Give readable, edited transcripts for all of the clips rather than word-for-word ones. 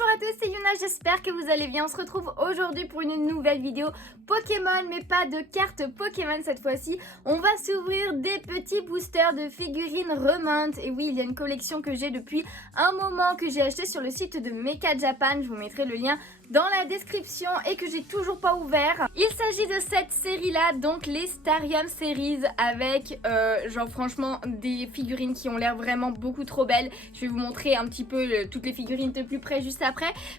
Bonjour à tous, c'est Yuna, j'espère que vous allez bien. On se retrouve aujourd'hui pour une nouvelle vidéo Pokémon, mais pas de cartes Pokémon cette fois-ci. On va s'ouvrir des petits boosters de figurines Remount. Et oui, il y a une collection que j'ai depuis un moment, que j'ai acheté sur le site de Mecha Japan. Je vous mettrai le lien dans la description et que j'ai toujours pas ouvert. Il s'agit de cette série-là, donc les Starium Series, avec genre franchement des figurines qui ont l'air vraiment beaucoup trop belles. Je vais vous montrer un petit peu toutes les figurines de plus près juste après.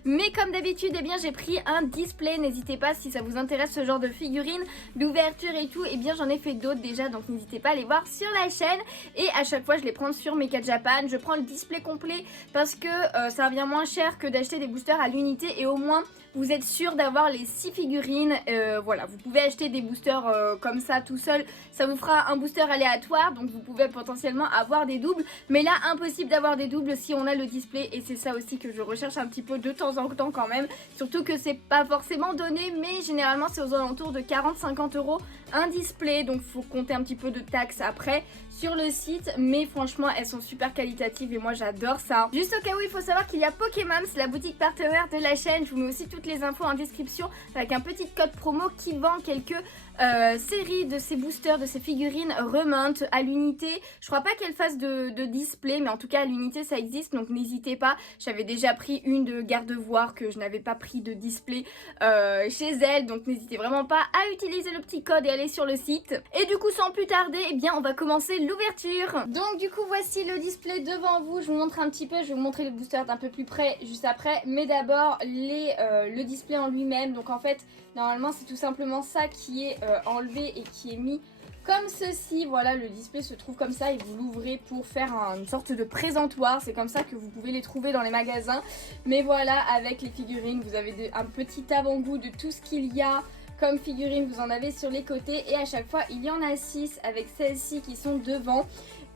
Mais comme d'habitude, eh bien j'ai pris un display. N'hésitez pas si ça vous intéresse ce genre de figurines, d'ouverture et tout. Eh bien j'en ai fait d'autres déjà, donc n'hésitez pas à les voir sur la chaîne. Et à chaque fois je les prends sur Mecha Japan. Je prends le display complet parce que ça revient moins cher que d'acheter des boosters à l'unité. Et au moins vous êtes sûr d'avoir les 6 figurines. Voilà, vous pouvez acheter des boosters comme ça tout seul. Ça vous fera un booster aléatoire, donc vous pouvez potentiellement avoir des doubles. Mais là, impossible d'avoir des doubles si on a le display. Et c'est ça aussi que je recherche un petit peu de temps en temps quand même. Surtout que c'est pas forcément donné, mais généralement c'est aux alentours de 40-50 € un display. Donc faut compter un petit peu de taxes après sur le site. Mais franchement, elles sont super qualitatives et moi j'adore ça. Juste au cas où, il faut savoir qu'il y a Pokémon, c'est la boutique partenaire de la chaîne. Je vous mets aussi toutes les infos en description avec un petit code promo qui vend quelques séries de ces boosters, de ces figurines Remount à l'unité. Je crois pas qu'elle fasse de display, mais en tout cas à l'unité ça existe, donc n'hésitez pas. J'avais déjà pris une de garde-voir que je n'avais pas pris de display chez elle, donc n'hésitez vraiment pas à utiliser le petit code et aller sur le site. Et du coup, sans plus tarder, eh bien on va commencer l'ouverture. Donc du coup voici le display devant vous. Je vous montre un petit peu, je vais vous montrer le booster d'un peu plus près juste après, mais d'abord le display en lui-même. Donc en fait normalement c'est tout simplement ça qui est enlevé et qui est mis comme ceci. Voilà, le display se trouve comme ça et vous l'ouvrez pour faire une sorte de présentoir. C'est comme ça que vous pouvez les trouver dans les magasins. Mais voilà, avec les figurines, vous avez un petit avant-goût de tout ce qu'il y a comme figurines. Vous en avez sur les côtés et à chaque fois il y en a 6 avec celles-ci qui sont devant.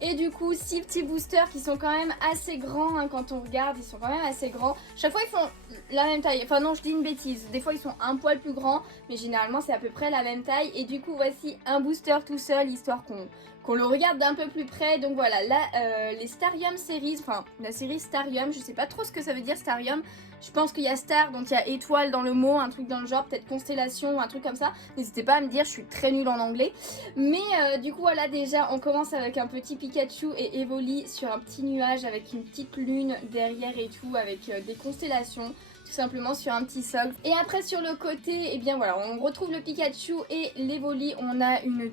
Et du coup 6 petits boosters qui sont quand même assez grands, hein, quand on regarde, ils sont quand même assez grands. Chaque fois ils font la même taille, enfin non, je dis une bêtise, des fois ils sont un poil plus grands, mais généralement c'est à peu près la même taille. Et du coup voici un booster tout seul, histoire qu'on le regarde d'un peu plus près. Donc voilà, là les Starium Series, enfin la série Starium, je sais pas trop ce que ça veut dire Starium. Je pense qu'il y a Star, donc il y a étoile dans le mot, un truc dans le genre, peut-être constellation ou un truc comme ça. N'hésitez pas à me dire, je suis très nulle en anglais. Mais du coup voilà, déjà on commence avec un petit Pikachu et Evoli sur un petit nuage avec une petite lune derrière et tout, avec des constellations. Tout simplement sur un petit socle. Et après sur le côté, et bien voilà, on retrouve le Pikachu et l'Evoli. On a une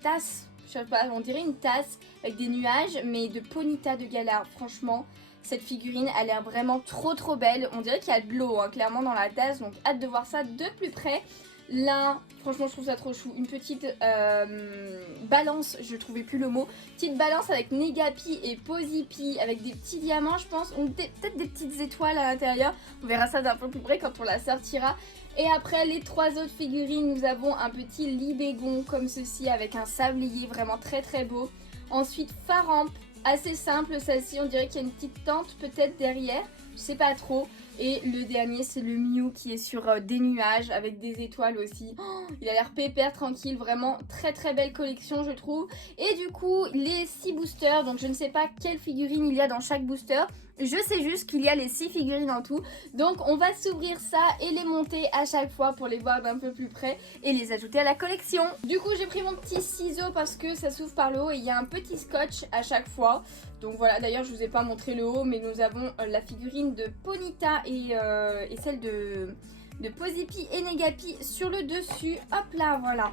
tasse, je sais pas, on dirait une tasse avec des nuages, mais de Ponyta de Galar. Franchement, cette figurine a l'air vraiment trop belle. On dirait qu'il y a de l'eau, hein, clairement dans la tasse, donc hâte de voir ça de plus près. Là, franchement je trouve ça trop chou. Une petite balance, je trouvais plus le mot. Petite balance avec Negapi et Pozipi, avec des petits diamants je pense, ou peut-être des petites étoiles à l'intérieur. On verra ça d'un peu plus près quand on la sortira. Et après les 3 autres figurines, nous avons un petit Libégon comme ceci avec un sablier vraiment très beau. Ensuite Faramp, assez simple celle-ci, on dirait qu'il y a une petite tente peut-être derrière, je sais pas trop. Et le dernier c'est le Mew qui est sur des nuages avec des étoiles aussi. Oh, il a l'air pépère, tranquille, vraiment très belle collection je trouve. Et du coup les 6 boosters, donc je ne sais pas quelle figurine il y a dans chaque booster. Je sais juste qu'il y a les 6 figurines en tout. Donc on va s'ouvrir ça et les monter à chaque fois pour les voir d'un peu plus près et les ajouter à la collection. Du coup j'ai pris mon petit ciseau parce que ça s'ouvre par le haut et il y a un petit scotch à chaque fois. Donc voilà, d'ailleurs je vous ai pas montré le haut, mais nous avons la figurine de Ponyta et celle de Pozipi et Negapi sur le dessus. Hop là, voilà.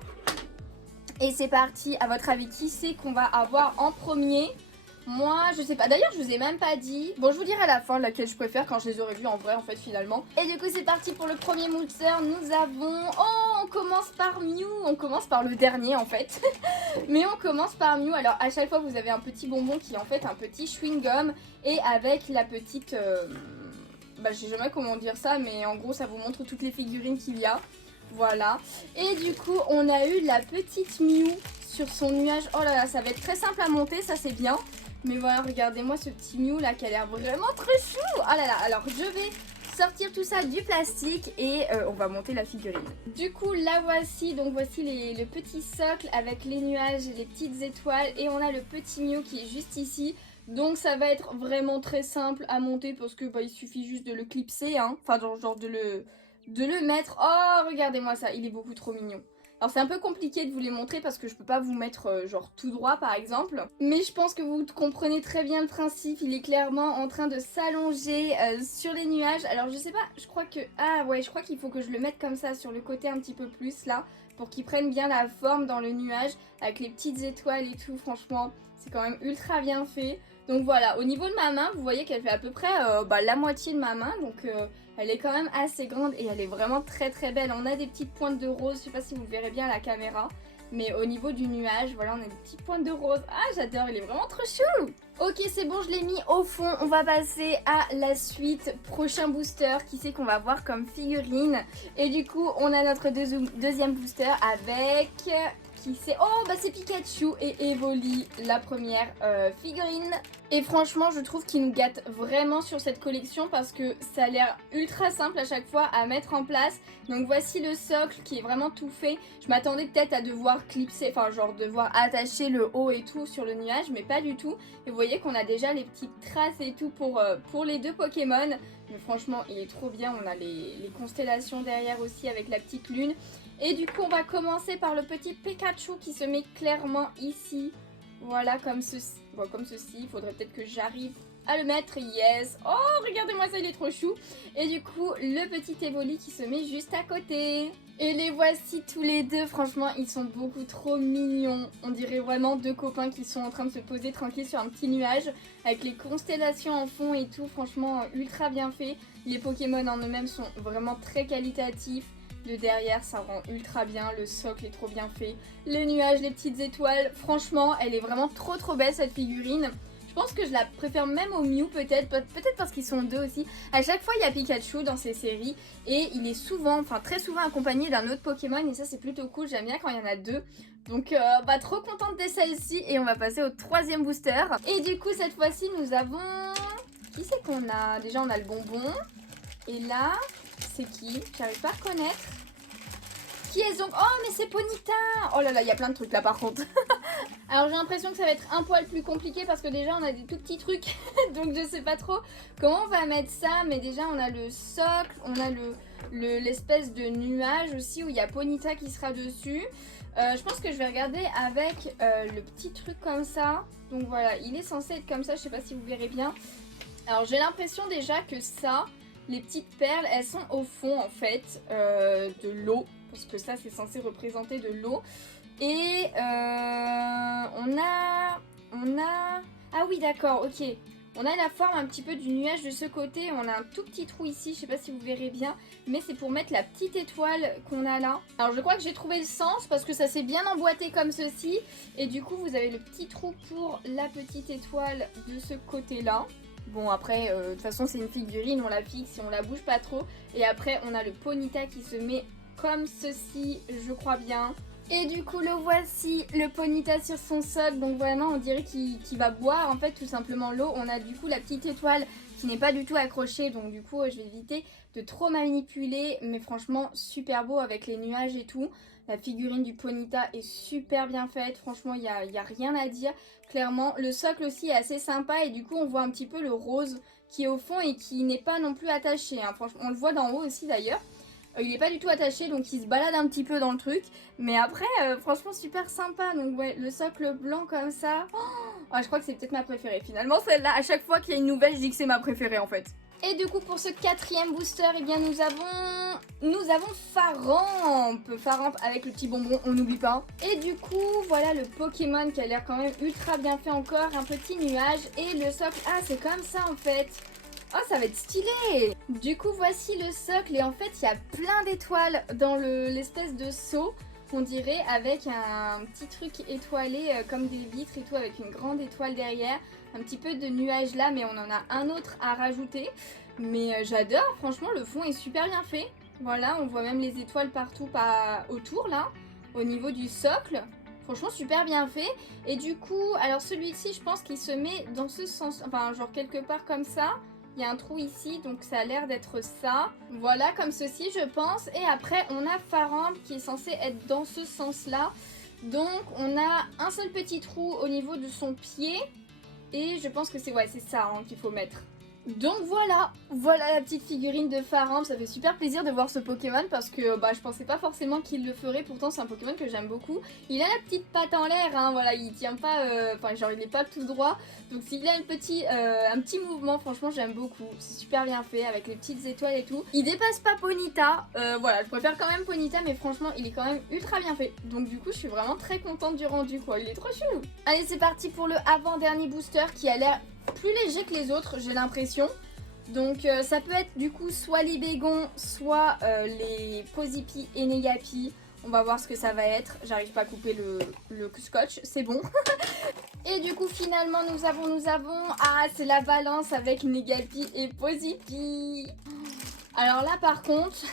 Et c'est parti. À votre avis, qui c'est qu'on va avoir en premier ? Moi, je sais pas. D'ailleurs, je vous ai même pas dit. Bon, je vous dirai à la fin laquelle je préfère quand je les aurai vus en vrai, en fait, finalement. Et du coup, c'est parti pour le premier booster. Nous avons... Oh, on commence par Mew. On commence par le dernier, en fait. Mais on commence par Mew. Alors, à chaque fois, vous avez un petit bonbon qui est en fait un petit chewing-gum. Et avec la petite... Bah, je sais jamais comment dire ça, mais en gros, ça vous montre toutes les figurines qu'il y a. Voilà. Et du coup, on a eu la petite Mew sur son nuage. Oh là là, ça va être très simple à monter, ça c'est bien. Mais voilà, regardez-moi ce petit Mew là qui a l'air vraiment très chou. Oh là là, alors je vais sortir tout ça du plastique et on va monter la figurine. Du coup, la voici. Donc voici le petit socle avec les nuages et les petites étoiles. Et on a le petit Mew qui est juste ici. Donc ça va être vraiment très simple à monter parce que il suffit juste de le clipser, hein. Enfin genre de le mettre. Oh, regardez-moi ça, il est beaucoup trop mignon. Alors c'est un peu compliqué de vous les montrer parce que je peux pas vous mettre genre tout droit par exemple. Mais je pense que vous comprenez très bien le principe. Il est clairement en train de s'allonger sur les nuages. Alors je sais pas, je crois que... Ah ouais, je crois qu'il faut que je le mette comme ça sur le côté un petit peu plus là. Pour qu'il prenne bien la forme dans le nuage avec les petites étoiles et tout. Franchement, c'est quand même ultra bien fait. Donc voilà, au niveau de ma main, vous voyez qu'elle fait à peu près la moitié de ma main. Donc elle est quand même assez grande et elle est vraiment très très belle. On a des petites pointes de rose, je sais pas si vous le verrez bien à la caméra. Mais au niveau du nuage, voilà, on a des petites pointes de rose. Ah, j'adore, il est vraiment trop chou. Ok, c'est bon, je l'ai mis au fond. On va passer à la suite. Prochain booster, qui c'est qu'on va voir comme figurine. Et du coup, on a notre deuxième booster avec... Qui c'est... Oh, bah c'est Pikachu et Evoli, la première figurine. Et franchement, je trouve qu'il nous gâte vraiment sur cette collection parce que ça a l'air ultra simple à chaque fois à mettre en place. Donc voici le socle qui est vraiment tout fait. Je m'attendais peut-être à devoir clipser, enfin genre devoir attacher le haut et tout sur le nuage, mais pas du tout. Et vous voyez qu'on a déjà les petites traces et tout pour les deux Pokémon. Mais franchement, il est trop bien. On a les constellations derrière aussi avec la petite lune. Et du coup, on va commencer par le petit Pikachu qui se met clairement ici. Voilà, comme ceci. Bon, comme ceci. Il faudrait peut-être que j'arrive à le mettre. Yes. Oh, regardez-moi ça, il est trop chou. Et du coup, le petit Evoli qui se met juste à côté. Et les voici tous les deux. Franchement, ils sont beaucoup trop mignons. On dirait vraiment deux copains qui sont en train de se poser tranquille sur un petit nuage. Avec les constellations en fond et tout. Franchement, ultra bien fait. Les Pokémon en eux-mêmes sont vraiment très qualitatifs. De derrière, ça rend ultra bien. Le socle est trop bien fait. Les nuages, les petites étoiles. Franchement, elle est vraiment trop belle cette figurine. Je pense que je la préfère même au Mew peut-être. Peut-être parce qu'ils sont deux aussi. À chaque fois, il y a Pikachu dans ces séries. Et il est souvent, enfin très souvent accompagné d'un autre Pokémon. Et ça, c'est plutôt cool. J'aime bien quand il y en a deux. Donc, trop contente de celle-ci. Et on va passer au troisième booster. Et du coup, cette fois-ci, nous avons... Qui c'est qu'on a? Déjà, on a le bonbon. Et là... C'est qui? J'arrive pas à reconnaître. Qui est donc? Oh, mais c'est Ponyta! Oh là là, il y a plein de trucs là par contre. Alors j'ai l'impression que ça va être un poil plus compliqué parce que déjà on a des tout petits trucs. Donc je sais pas trop comment on va mettre ça. Mais déjà on a le socle, on a l'espèce de nuage aussi où il y a Ponyta qui sera dessus. Je pense que je vais regarder avec le petit truc comme ça. Donc voilà, il est censé être comme ça, je sais pas si vous verrez bien. Alors j'ai l'impression déjà que ça... Les petites perles, elles sont au fond en fait de l'eau, parce que ça c'est censé représenter de l'eau. Et on a... Ah oui d'accord, ok. On a la forme un petit peu du nuage de ce côté, on a un tout petit trou ici, je sais pas si vous verrez bien, mais c'est pour mettre la petite étoile qu'on a là. Alors je crois que j'ai trouvé le sens parce que ça s'est bien emboîté comme ceci, et du coup vous avez le petit trou pour la petite étoile de ce côté-là. Bon après, de toute façon c'est une figurine, on la fixe et on la bouge pas trop. Et après on a le Ponyta qui se met comme ceci, je crois bien. Et du coup le voici, le Ponyta sur son socle. Donc vraiment on dirait qu'il va boire en fait tout simplement l'eau. On a du coup la petite étoile qui n'est pas du tout accrochée. Donc du coup je vais éviter de trop manipuler. Mais franchement super beau avec les nuages et tout. La figurine du Ponyta est super bien faite, franchement il n'y a rien à dire, clairement. Le socle aussi est assez sympa et du coup on voit un petit peu le rose qui est au fond et qui n'est pas non plus attaché, hein. Franchement, on le voit d'en haut aussi d'ailleurs. Il n'est pas du tout attaché donc il se balade un petit peu dans le truc. Mais après franchement super sympa, donc ouais, le socle blanc comme ça. Oh, je crois que c'est peut-être ma préférée finalement celle-là. À chaque fois qu'il y a une nouvelle je dis que c'est ma préférée en fait. Et du coup pour ce quatrième booster, eh bien nous avons Faramp. Faramp avec le petit bonbon, on n'oublie pas. Et du coup voilà le Pokémon qui a l'air quand même ultra bien fait encore. Un petit nuage et le socle, ah c'est comme ça en fait. Oh ça va être stylé. Du coup voici le socle et en fait il y a plein d'étoiles dans l'espèce de seau. On dirait avec un petit truc étoilé comme des vitres et tout avec une grande étoile derrière. Un petit peu de nuages là mais on en a un autre à rajouter. Mais j'adore, franchement le fond est super bien fait. Voilà, on voit même les étoiles partout autour là, au niveau du socle. Franchement super bien fait. Et du coup, alors celui-ci je pense qu'il se met dans ce sens, enfin genre quelque part comme ça. Il y a un trou ici, donc ça a l'air d'être ça. Voilà, comme ceci, je pense. Et après, on a Faramp qui est censé être dans ce sens-là. Donc, on a un seul petit trou au niveau de son pied. Et je pense que c'est ça hein, qu'il faut mettre. Donc voilà la petite figurine de Faramp, ça fait super plaisir de voir ce Pokémon parce que je pensais pas forcément qu'il le ferait, pourtant c'est un Pokémon que j'aime beaucoup. Il a la petite patte en l'air, hein, voilà, il tient pas, genre il est pas tout droit, donc s'il a un petit mouvement, franchement j'aime beaucoup, c'est super bien fait avec les petites étoiles et tout. Il dépasse pas Ponyta, voilà, je préfère quand même Ponyta mais franchement il est quand même ultra bien fait, donc du coup je suis vraiment très contente du rendu quoi, il est trop chelou. Allez c'est parti pour le avant-dernier booster qui a l'air plus léger que les autres, j'ai l'impression. Donc ça peut être du coup soit les Bégons, soit les Posipi et Negapi. On va voir ce que ça va être. J'arrive pas à couper le scotch, c'est bon. Et du coup finalement nous avons... Ah c'est la balance avec Negapi et Posipi. Alors là par contre...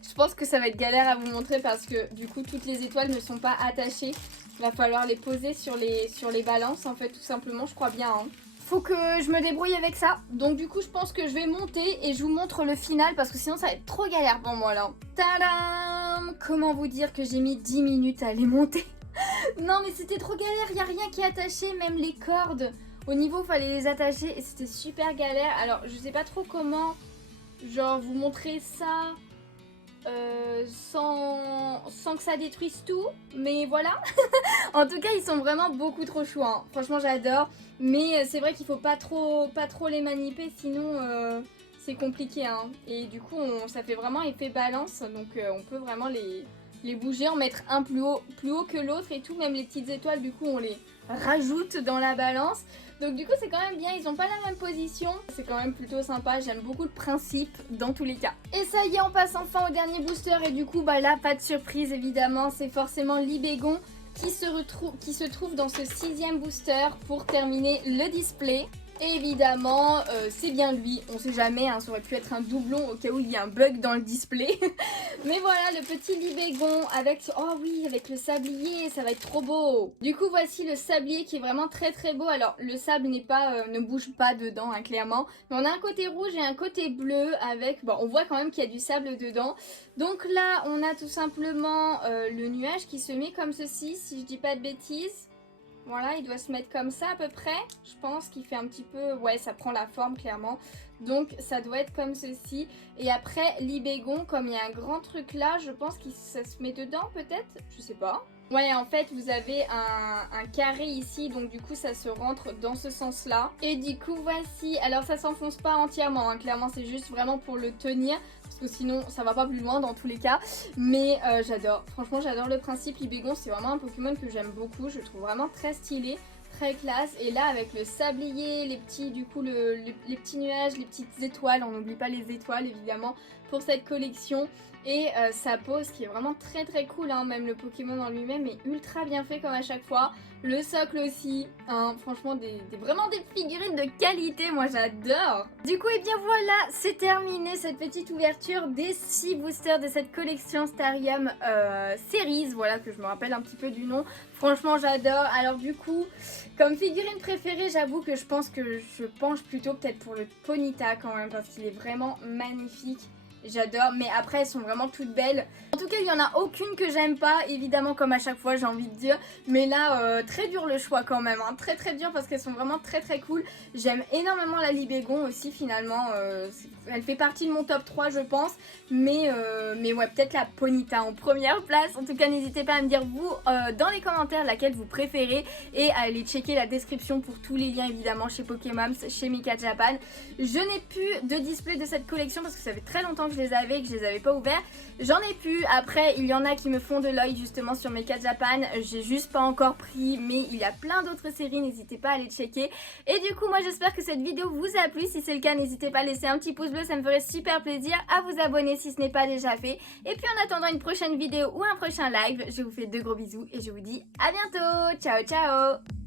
je pense que ça va être galère à vous montrer parce que du coup toutes les étoiles ne sont pas attachées. Il va falloir les poser sur les balances en fait tout simplement, je crois bien. Hein. Faut que je me débrouille avec ça. Donc du coup je pense que je vais monter et je vous montre le final parce que sinon ça va être trop galère pour moi là. Tadam! Comment vous dire que j'ai mis 10 minutes à les monter. Non mais c'était trop galère, il n'y a rien qui est attaché, même les cordes. Au niveau il fallait les attacher et c'était super galère. Alors je sais pas trop comment genre vous montrer ça sans que ça détruise tout, mais voilà. En tout cas ils sont vraiment beaucoup trop choues hein. Franchement j'adore, mais c'est vrai qu'il faut pas trop les maniper sinon c'est compliqué hein. Et du coup ça fait vraiment effet balance, donc on peut vraiment les bouger, en mettre un plus haut que l'autre et tout, même les petites étoiles du coup on les rajoute dans la balance. Donc du coup c'est quand même bien, ils ont pas la même position, c'est quand même plutôt sympa, j'aime beaucoup le principe dans tous les cas. Et ça y est, on passe enfin au dernier booster et du coup là pas de surprise évidemment, c'est forcément Libégon qui se trouve dans ce 6e booster pour terminer le display. Et évidemment c'est bien lui, on sait jamais, hein, ça aurait pu être un doublon au cas où il y a un bug dans le display. Mais voilà le petit Libégon avec, oh oui, avec le sablier, ça va être trop beau. Du coup voici le sablier qui est vraiment très très beau. Alors le sable n'est pas, ne bouge pas dedans hein, clairement, mais on a un côté rouge et un côté bleu avec, bon on voit quand même qu'il y a du sable dedans. Donc là on a tout simplement le nuage qui se met comme ceci si je dis pas de bêtises. Voilà, il doit se mettre comme ça à peu près. Je pense qu'il fait un petit peu... Ouais, ça prend la forme clairement. Donc ça doit être comme ceci. Et après, Libégon, comme il y a un grand truc là, je pense que ça se met dedans peut-être. Je sais pas. Ouais, en fait, vous avez un carré ici. Donc du coup, ça se rentre dans ce sens-là. Et du coup, voici. Alors ça s'enfonce pas entièrement. Hein. Clairement, c'est juste vraiment pour le tenir. Parce que sinon, ça va pas plus loin dans tous les cas. Mais j'adore. Franchement, j'adore le principe. Libégon, c'est vraiment un Pokémon que j'aime beaucoup. Je le trouve vraiment très stylé. Très classe. Et là avec le sablier, les petits du coup les petits nuages, les petites étoiles, on n'oublie pas les étoiles évidemment pour cette collection. Et sa pose qui est vraiment très très cool hein. Même le Pokémon en lui-même est ultra bien fait comme à chaque fois. Le socle aussi, hein. Franchement vraiment des figurines de qualité, moi j'adore. Du coup et bien voilà, c'est terminé cette petite ouverture des 6 boosters de cette collection Starium Series, voilà que je me rappelle un petit peu du nom. Franchement j'adore. Alors du coup, comme figurine préférée, j'avoue que je pense que je penche plutôt peut-être pour le Ponyta quand même parce qu'il est vraiment magnifique. J'adore, mais après elles sont vraiment toutes belles. En tout cas il n'y en a aucune que j'aime pas, évidemment comme à chaque fois j'ai envie de dire. Mais là très dur le choix quand même, hein. Très très dur parce qu'elles sont vraiment très très cool. J'aime énormément la Libégon aussi finalement, elle fait partie de mon top 3 je pense. Mais ouais, peut-être la Ponyta en première place. En tout cas n'hésitez pas à me dire vous dans les commentaires laquelle vous préférez. Et à aller checker la description pour tous les liens évidemment chez Pokémon, chez Mika Japan. Je n'ai plus de display de cette collection parce que ça fait très longtemps que je les avais et que je les avais pas ouverts. J'en ai plus. Après il y en a qui me font de l'œil justement sur Mika Japan. J'ai juste pas encore pris, mais il y a plein d'autres séries, n'hésitez pas à aller checker. Et du coup moi j'espère que cette vidéo vous a plu. Si c'est le cas n'hésitez pas à laisser un petit pouce bleu, ça me ferait super plaisir. À vous abonner si ce n'est pas déjà fait. Et puis en attendant une prochaine vidéo ou un prochain live, je vous fais de gros bisous et je vous dis à bientôt. Ciao ciao.